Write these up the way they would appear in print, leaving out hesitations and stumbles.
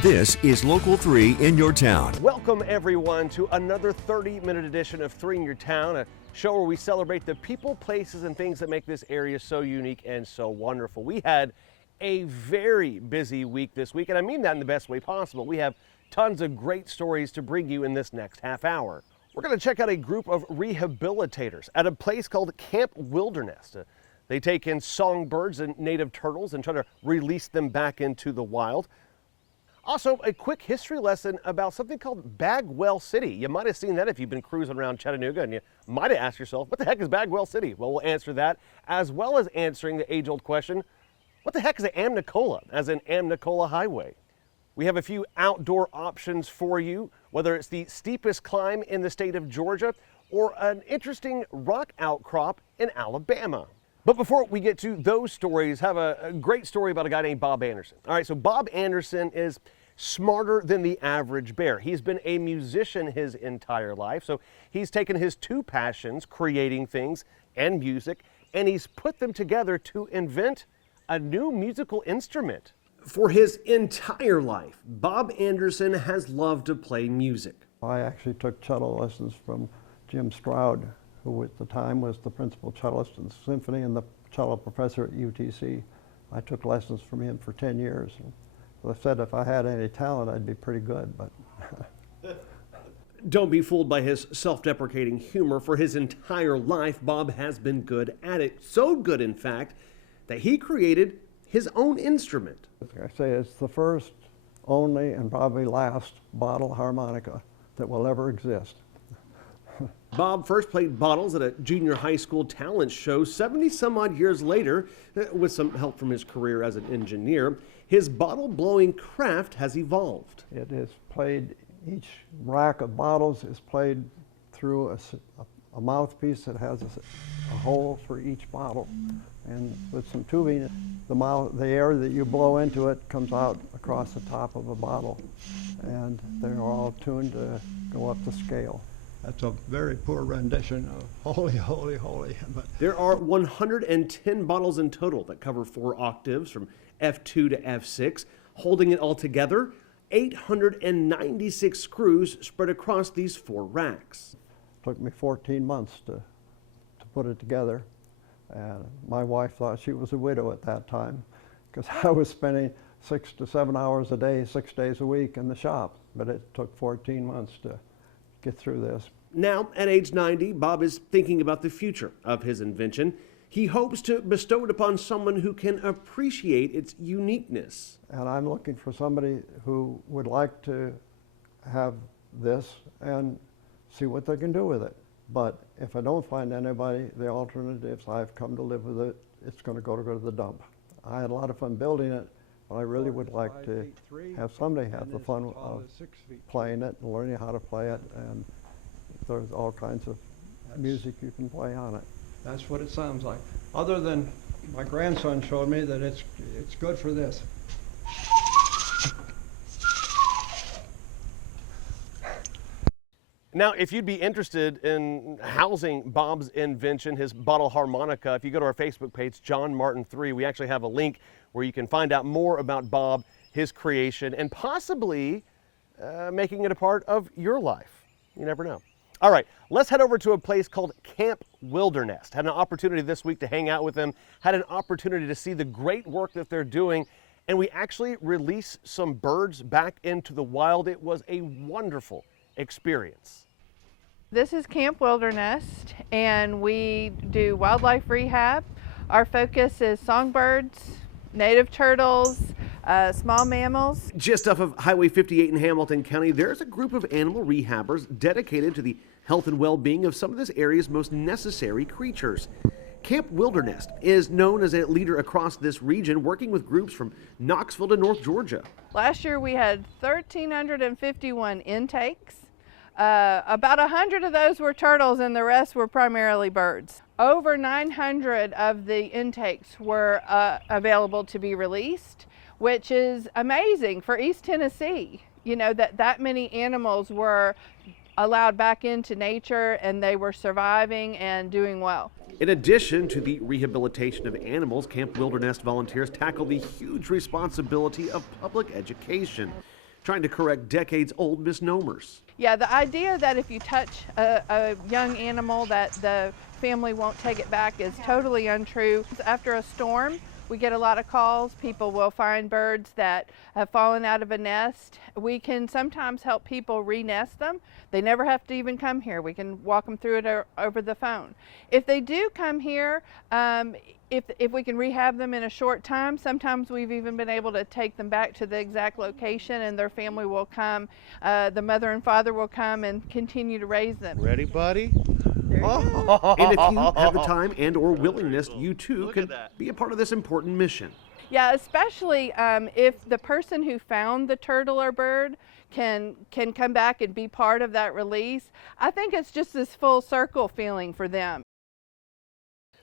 This is Local 3 in your town. Welcome everyone to another 30-minute edition of 3 in Your Town, a show where we celebrate the people, places, and things that make this area so unique and so wonderful. We had a very busy week this week, and I mean that in the best way possible. We have tons of great stories to bring you in this next half hour. We're going to check out a group of rehabilitators at a place called Camp Wilderness. They take in songbirds and native turtles and try to release them back into the wild. Also, a quick history lesson about something called Bagwell City. You might have seen that if you've been cruising around Chattanooga, and you might have asked yourself, what the heck is Bagwell City? Well, we'll answer that, as well as answering the age-old question, what the heck is an Amnicola, as in Amnicola Highway? We have a few outdoor options for you, whether it's the steepest climb in the state of Georgia or an interesting rock outcrop in Alabama. But before we get to those stories, have a great story about a guy named Bob Anderson. All right, so Bob Anderson is smarter than the average bear. He's been a musician his entire life, so he's taken his two passions, creating things and music, and he's put them together to invent a new musical instrument. For his entire life, Bob Anderson has loved to play music. I actually took cello lessons from Jim Stroud, who at the time was the principal cellist in the symphony and the cello professor at UTC. I took lessons from him for 10 years. I said if I had any talent, I'd be pretty good, but... Don't be fooled by his self-deprecating humor. For his entire life, Bob has been good at it. So good, in fact, that he created his own instrument. I say it's the first, only, and probably last bottle harmonica that will ever exist. Bob first played bottles at a junior high school talent show 70-some-odd years later. With some help from his career as an engineer, his bottle-blowing craft has evolved. It is played, each rack of bottles is played through a mouthpiece that has a hole for each bottle. And with some tubing, the air that you blow into it comes out across the top of a bottle. And they're all tuned to go up the scale. That's a very poor rendition of Holy, Holy, Holy. But there are 110 bottles in total that cover 4 octaves from F2 to F6. Holding it all together, 896 screws spread across these 4 racks. It took me 14 months to put it together. And my wife thought she was a widow at that time because I was spending 6 to 7 hours a day, 6 days a week in the shop. But it took 14 months to get through this. Now, at age 90, Bob is thinking about the future of his invention. He hopes to bestow it upon someone who can appreciate its uniqueness. And I'm looking for somebody who would like to have this and see what they can do with it. But if I don't find anybody, the alternatives I've come to live with it, it's going to go to the dump. I had a lot of fun building it, but I really would like to have somebody have the fun of playing it and learning how to play it, and there's all kinds of music you can play on it. That's what it sounds like. Other than my grandson showed me that it's good for this. Now, if you'd be interested in housing Bob's invention, his bottle harmonica, if you go to our Facebook page, John Martin 3, we actually have a link where you can find out more about Bob, his creation, and possibly making it a part of your life. You never know. All right, let's head over to a place called Camp Wilderness. Had an opportunity this week to hang out with them, had an opportunity to see the great work that they're doing, and we actually released some birds back into the wild. It was a wonderful experience. This is Camp Wilderness, and we do wildlife rehab. Our focus is songbirds, native turtles, small mammals. Just off of Highway 58 in Hamilton County, there's a group of animal rehabbers dedicated to the health and well-being of some of this area's most necessary creatures. Camp Wilderness is known as a leader across this region, working with groups from Knoxville to North Georgia. Last year we had 1,351 intakes. About 100 of those were turtles and the rest were primarily birds. Over 900 of the intakes were available to be released, which is amazing for East Tennessee. You know, that many animals were allowed back into nature and they were surviving and doing well. In addition to the rehabilitation of animals, Camp Wilderness volunteers tackle the huge responsibility of public education. trying to correct decades-old misnomers. Yeah, the idea that if you touch a young animal that the family won't take it back is totally untrue. After a storm, we get a lot of calls. People will find birds that have fallen out of a nest. We can sometimes help people re-nest them. They never have to even come here. We can walk them through it over the phone. If they do come here, if we can rehab them in a short time, sometimes we've even been able to take them back to the exact location, and their family will come. The mother and father will come and continue to raise them. Ready, buddy? There you go. And if you have the time and or willingness, you too can be a part of this important mission. Yeah, especially if the person who found the turtle or bird can come back and be part of that release. I think it's just this full circle feeling for them.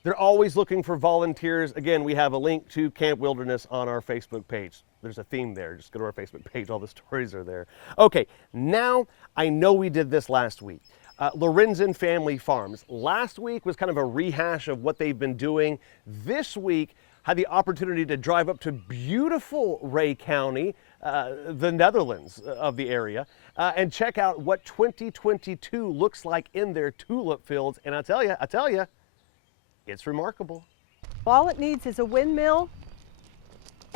They're always looking for volunteers. Again, we have a link to Camp Wilderness on our Facebook page. There's a theme there. Just go to our Facebook page. All the stories are there. Okay, now I know we did this last week. Lorenzen Family Farms. Last week was kind of a rehash of what they've been doing. This week, had the opportunity to drive up to beautiful Ray County, the Netherlands of the area, and check out what 2022 looks like in their tulip fields. And I tell you, it's remarkable. All it needs is a windmill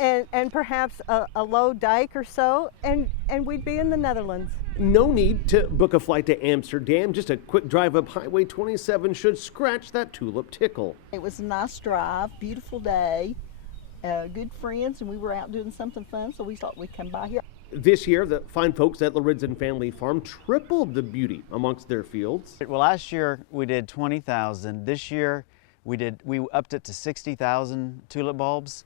and perhaps a low dike or so, and we'd be in the Netherlands. No need to book a flight to Amsterdam. Just a quick drive up Highway 27 should scratch that tulip tickle. It was a nice drive, beautiful day, good friends, and we were out doing something fun, so we thought we'd come by here. This year, the fine folks at Lorenzen Family Farm tripled the beauty amongst their fields. Well, last year we did 20,000. This year we upped it to 60,000 tulip bulbs.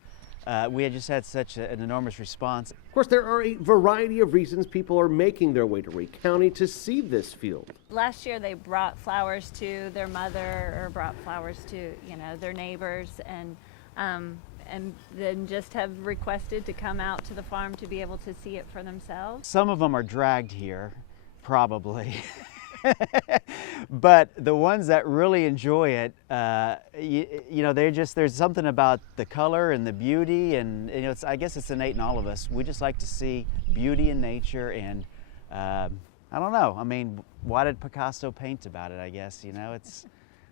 We had just had such an enormous response. Of course, there are a variety of reasons people are making their way to Ray County to see this field. Last year they brought flowers to their mother or brought flowers to, their neighbors, and then just have requested to come out to the farm to be able to see it for themselves. Some of them are dragged here, probably. But the ones that really enjoy it, there's something about the color and the beauty, and I guess it's innate in all of us. We just like to see beauty in nature, and I don't know. I mean, why did Picasso paint about it? I guess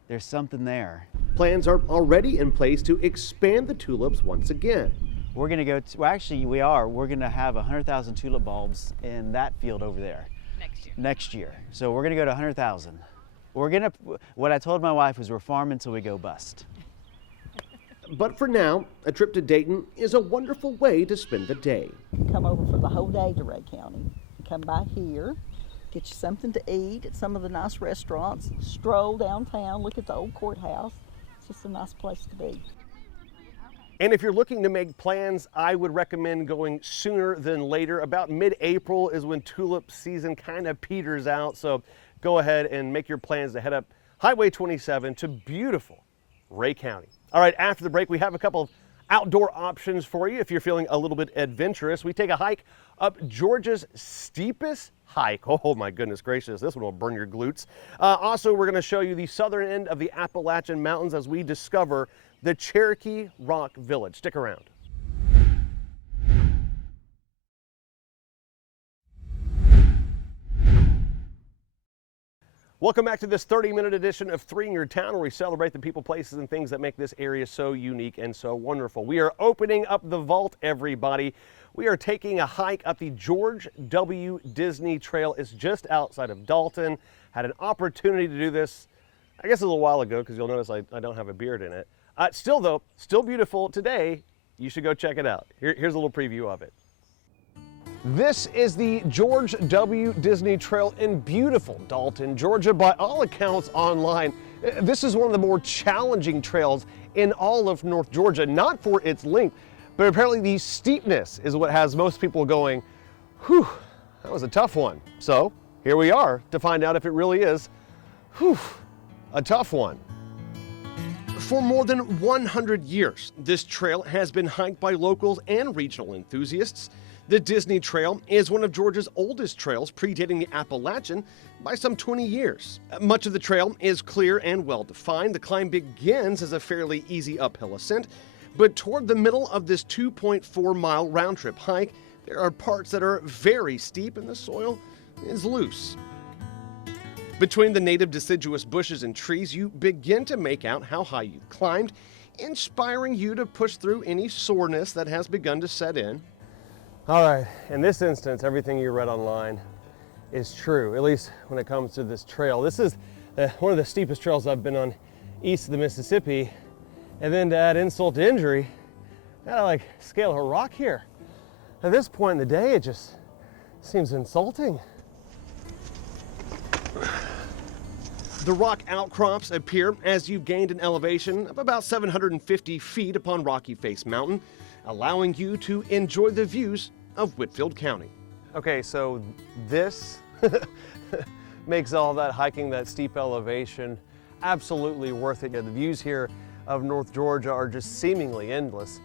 there's something there. Plans are already in place to expand the tulips once again. We're going to go. We are. We're going to have 100,000 tulip bulbs in that field over there. Next year. So we're going to go to 100,000. What I told my wife was we're farming until we go bust. But for now, a trip to Dayton is a wonderful way to spend the day. Come over for the whole day to Ray County. Come by here, get you something to eat at some of the nice restaurants, stroll downtown, look at the old courthouse. It's just a nice place to be. And if you're looking to make plans, I would recommend going sooner than later. About mid-April is when tulip season kind of peters out. So go ahead and make your plans to head up Highway 27 to beautiful Ray County. All right, after the break, we have a couple of outdoor options for you if you're feeling a little bit adventurous. We take a hike up Georgia's steepest hike. Oh my goodness gracious, this one will burn your glutes. Also, we're going to show you the southern end of the Appalachian Mountains as we discover the Cherokee Rock Village. Stick around. Welcome back to this 30-minute edition of Three in Your Town, where we celebrate the people, places, and things that make this area so unique and so wonderful. We are opening up the vault, everybody. We are taking a hike up the George W. Disney Trail. It's just outside of Dalton. Had an opportunity to do this, I guess a little while ago, because you'll notice I don't have a beard in it. Still though, still beautiful today. You should go check it out. Here's a little preview of it. This is the George W. Disney Trail in beautiful Dalton, Georgia. By all accounts online, this is one of the more challenging trails in all of North Georgia, not for its length, but apparently the steepness is what has most people going, whew, that was a tough one. So here we are to find out if it really is, whew, a tough one. For more than 100 years, this trail has been hiked by locals and regional enthusiasts. The Disney Trail is one of Georgia's oldest trails, predating the Appalachian by some 20 years. Much of the trail is clear and well defined. The climb begins as a fairly easy uphill ascent, but toward the middle of this 2.4-mile round-trip hike, There are parts that are very steep and the soil is loose. Between the native deciduous bushes and trees, you begin to make out how high you've climbed, inspiring you to push through any soreness that has begun to set in. All right, in this instance, everything you read online is true, at least when it comes to this trail. This is one of the steepest trails I've been on east of the Mississippi. And then to add insult to injury, I gotta like scale a rock here. At this point in the day, it just seems insulting. The rock outcrops appear as you've gained an elevation of about 750 feet upon Rocky Face Mountain, allowing you to enjoy the views of Whitfield County. Okay, so this makes all that hiking, that steep elevation, absolutely worth it. The views here of North Georgia are just seemingly endless.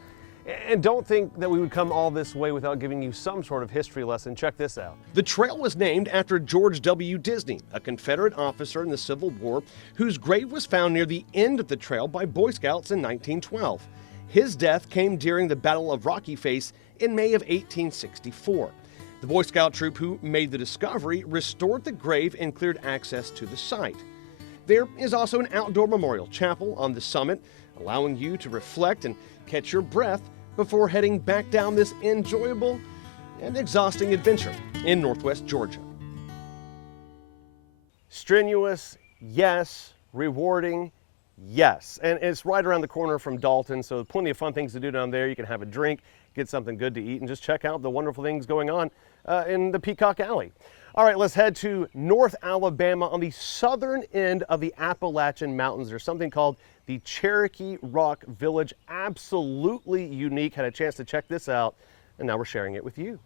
And don't think that we would come all this way without giving you some sort of history lesson. Check this out. The trail was named after George W. Disney, a Confederate officer in the Civil War, whose grave was found near the end of the trail by Boy Scouts in 1912. His death came during the Battle of Rocky Face in May of 1864. The Boy Scout troop who made the discovery restored the grave and cleared access to the site. There is also an outdoor memorial chapel on the summit, allowing you to reflect and catch your breath before heading back down this enjoyable and exhausting adventure in Northwest Georgia. Strenuous, yes. Rewarding, yes. And it's right around the corner from Dalton, so plenty of fun things to do down there. You can have a drink, get something good to eat, and just check out the wonderful things going on in the Peacock Alley. All right, let's head to North Alabama on the southern end of the Appalachian Mountains. There's something called the Cherokee Rock Village. Absolutely unique. Had a chance to check this out, and now we're sharing it with you.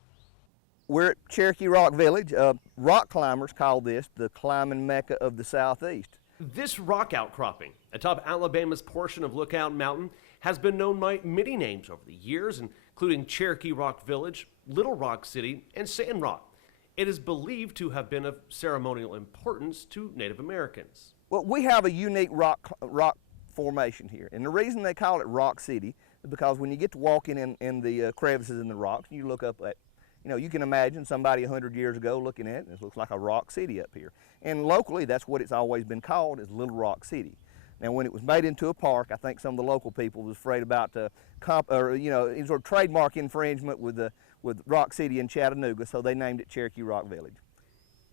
We're at Cherokee Rock Village. Rock climbers call this the climbing mecca of the Southeast. This rock outcropping atop Alabama's portion of Lookout Mountain has been known by many names over the years, including Cherokee Rock Village, Little Rock City, and Sand Rock. It is believed to have been of ceremonial importance to Native Americans. Well, we have a unique rock formation here, and the reason they call it Rock City is because when you get to walking in the crevices in the rocks, you look up at, you can imagine somebody 100 years ago looking at it, and it looks like a rock city up here. And locally, that's what it's always been called, is Little Rock City. Now, when it was made into a park, I think some of the local people was afraid about any sort of trademark infringement with Rock City in Chattanooga, so they named it Cherokee Rock Village.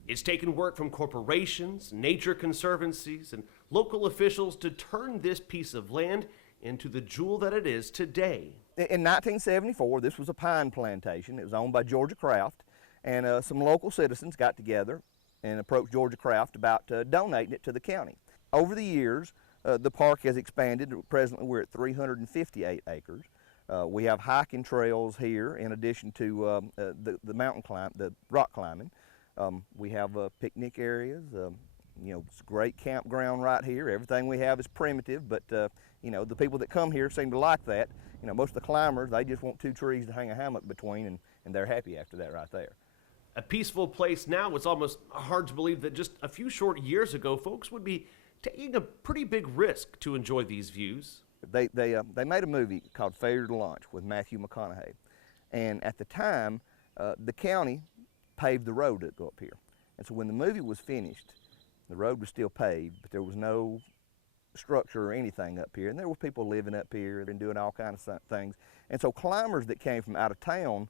It's taken work from corporations, nature conservancies, and local officials to turn this piece of land into the jewel that it is today. In 1974, this was a pine plantation. It was owned by Georgia Craft, and some local citizens got together and approached Georgia Craft about donating it to the county. Over the years, the park has expanded. Presently, we're at 358 acres. We have hiking trails here in addition to the mountain climb, the rock climbing. We have picnic areas. It's a great campground right here. Everything we have is primitive, but the people that come here seem to like that. Most of the climbers, they just want two trees to hang a hammock between, and they're happy after that right there. A peaceful place now. It's almost hard to believe that just a few short years ago, folks would be taking a pretty big risk to enjoy these views. They made a movie called Failure to Launch with Matthew McConaughey, and at the time, the county paved the road to go up here. And so when the movie was finished, the road was still paved, but there was no structure or anything up here, and there were people living up here and doing all kinds of things. And so climbers that came from out of town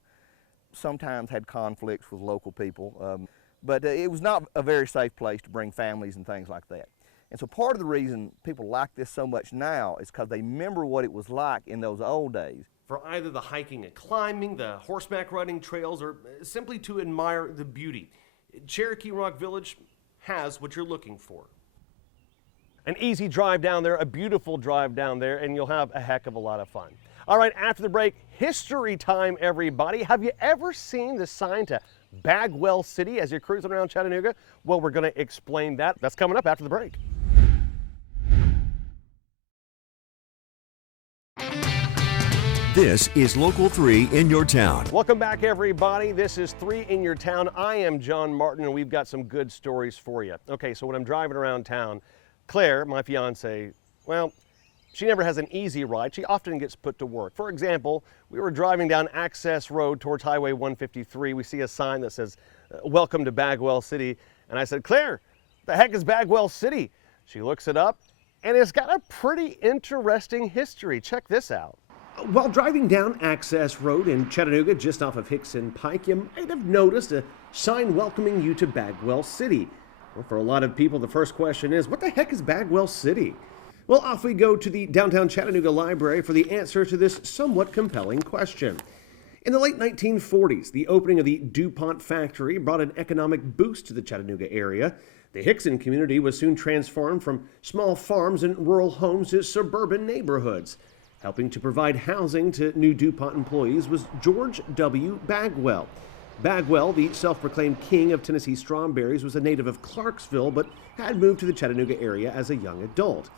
sometimes had conflicts with local people, but it was not a very safe place to bring families and things like that. And so part of the reason people like this so much now is because they remember what it was like in those old days. For either the hiking and climbing, the horseback riding trails, or simply to admire the beauty, Cherokee Rock Village has what you're looking for. An easy drive down there, a beautiful drive down there, and you'll have a heck of a lot of fun. All right, after the break, history time, everybody. Have you ever seen the sign to Bagwell City as you're cruising around Chattanooga? Well, we're going to explain that. That's coming up after the break. This is Local 3 in your town. Welcome back, everybody. This is 3 in your town. I am John Martin, and we've got some good stories for you. Okay, so when I'm driving around town, Claire, my fiance, well, she never has an easy ride. She often gets put to work. For example, We were driving down Access Road towards Highway 153. We see a sign that says, "Welcome to Bagwell City." And I said, "Claire, the heck is Bagwell City?" She looks it up, and it's got a pretty interesting history. Check this out. While driving down Access Road in Chattanooga, just off of Hickson Pike, you might have noticed a sign welcoming you to Bagwell City. Well, for a lot of people, the first question is, what the heck is Bagwell City? Well, off we go to the downtown Chattanooga Library for the answer to this somewhat compelling question. In the late 1940s, the opening of the DuPont factory brought an economic boost to the Chattanooga area. The Hickson community was soon transformed from small farms and rural homes to suburban neighborhoods. Helping to provide housing to new DuPont employees was George W. Bagwell. Bagwell, the self-proclaimed king of Tennessee strawberries, was a native of Clarksville but had moved to the Chattanooga area as a young adult.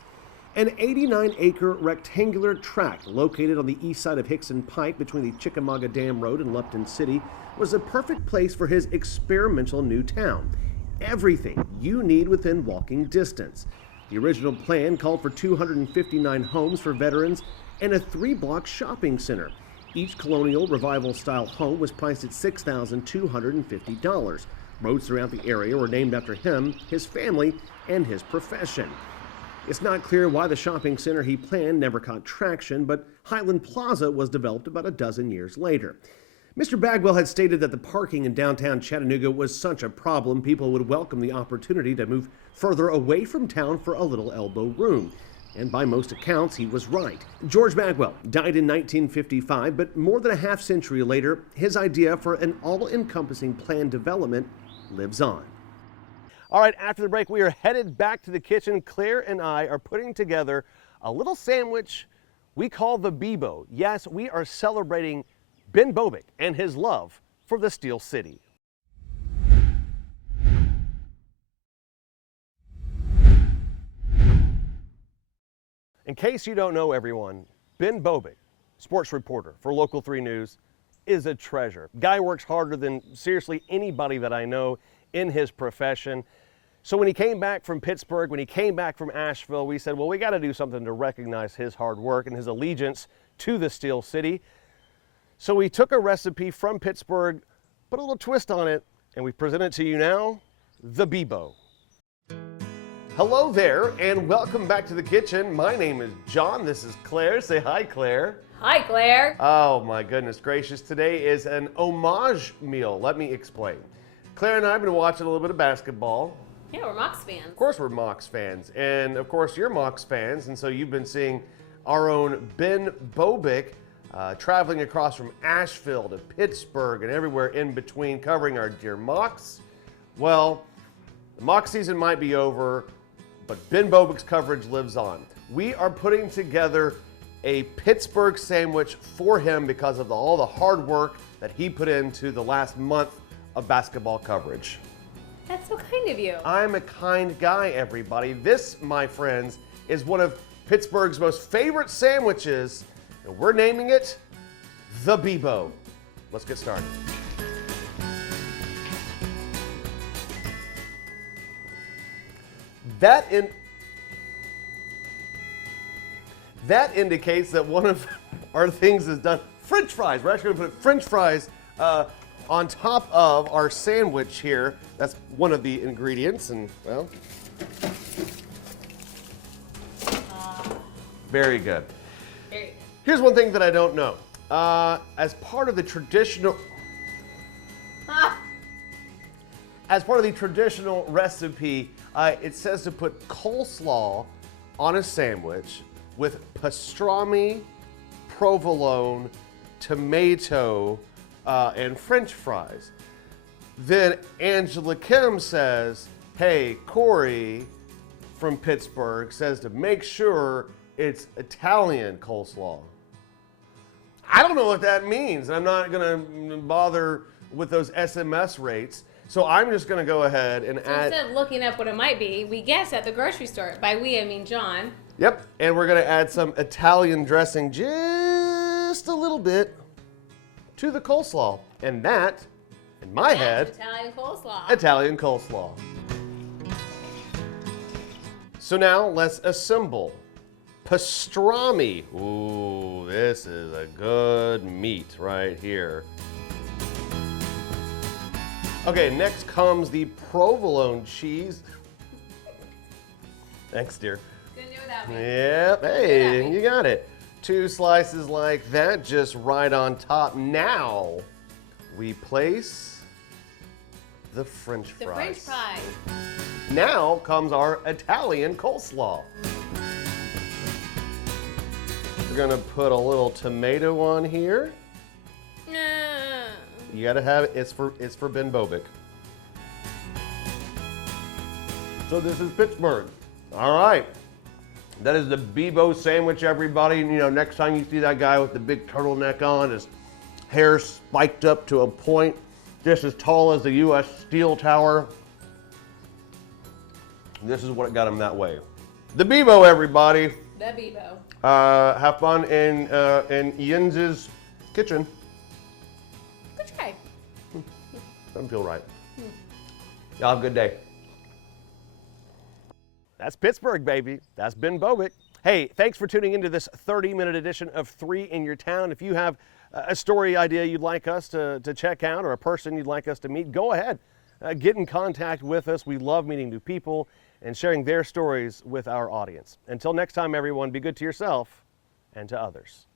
An 89-acre rectangular tract located on the east side of Hickson Pike between the Chickamauga Dam Road and Lupton City was a perfect place for his experimental new town. Everything you need within walking distance. The original plan called for 259 homes for veterans and a 3-block shopping center. Each colonial revival-style home was priced at $6,250. Roads throughout the area were named after him, his family, and his profession. It's not clear why the shopping center he planned never caught traction, but Highland Plaza was developed about a dozen years later. Mr. Bagwell had stated that the parking in downtown Chattanooga was such a problem, people would welcome the opportunity to move further away from town for a little elbow room. And by most accounts, he was right. George Bagwell died in 1955, but more than a half century later, his idea for an all-encompassing planned development lives on. All right, after the break, we are headed back to the kitchen. Claire and I are putting together a little sandwich we call the Bebo. Yes, we are celebrating Ben Bobick and his love for the Steel City. In case you don't know, everyone, Ben Bobick, sports reporter for Local 3 News, is a treasure. Guy works harder than seriously anybody that I know in his profession. So when he came back from Pittsburgh, when he came back from Asheville, we said, well, we got to do something to recognize his hard work and his allegiance to the Steel City. So we took a recipe from Pittsburgh, put a little twist on it, and we present it to you now, the Bebo. Hello there, and welcome back to the kitchen. My name is John. This is Claire. Say hi, Claire. Hi, Claire. Oh, my goodness gracious. Today is an homage meal. Let me explain. Claire and I have been watching a little bit of basketball. Yeah, we're Mocs fans. Of course we're Mocs fans. And, of course, you're Mocs fans. And so you've been seeing our own Ben Bobick traveling across from Asheville to Pittsburgh and everywhere in between, covering our dear Mocs. Well, the Mocs season might be over, but Ben Bobick's coverage lives on. We are putting together a Pittsburgh sandwich for him because of all the hard work that he put into the last month of basketball coverage. That's so kind of you. I'm a kind guy, everybody. This, my friends, is one of Pittsburgh's most favorite sandwiches, and we're naming it the Bebo. Let's get started. That indicates that one of our things is done. French fries. We're actually going to put French fries on top of our sandwich here. That's one of the ingredients, and well, very good. Very good. Here's one thing that I don't know. As part of the traditional recipe, it says to put coleslaw on a sandwich with pastrami, provolone, tomato, and French fries. Then Angela Kim says, hey, Corey from Pittsburgh says to make sure it's Italian coleslaw. I don't know what that means. I'm not going to bother with those SMS rates. So I'm just going to go ahead and add. Instead of looking up what it might be, we guess at the grocery store. By we, I mean John. Yep, and we're going to add some Italian dressing, just a little bit, to the coleslaw. And that, in my head, Italian coleslaw. Italian coleslaw. So now let's assemble Pastrami. Ooh, this is a good meat right here. Okay, next comes the provolone cheese. Thanks, dear. Couldn't do without me. Yep, hey, you got it. 2 slices like that, just right on top. Now, we place the French fries. The French fries. Now comes our Italian coleslaw. We're gonna put a little tomato on here. You gotta have it. It's for Ben Bobick. So this is Pittsburgh. All right. That is the Bebo sandwich, everybody. You know, next time you see that guy with the big turtleneck on, his hair spiked up to a point just as tall as the U.S. Steel Tower. This is what got him that way. The Bebo, everybody. The Bebo. Have fun in Jens's kitchen. Good try. Doesn't feel right. Y'all have a good day. That's Pittsburgh, baby. That's Ben Bobick. Hey, thanks for tuning into this 30-minute edition of 3 in Your Town. If you have a story idea you'd like us to check out or a person you'd like us to meet, go ahead. Get in contact with us. We love meeting new people and sharing their stories with our audience. Until next time, everyone, be good to yourself and to others.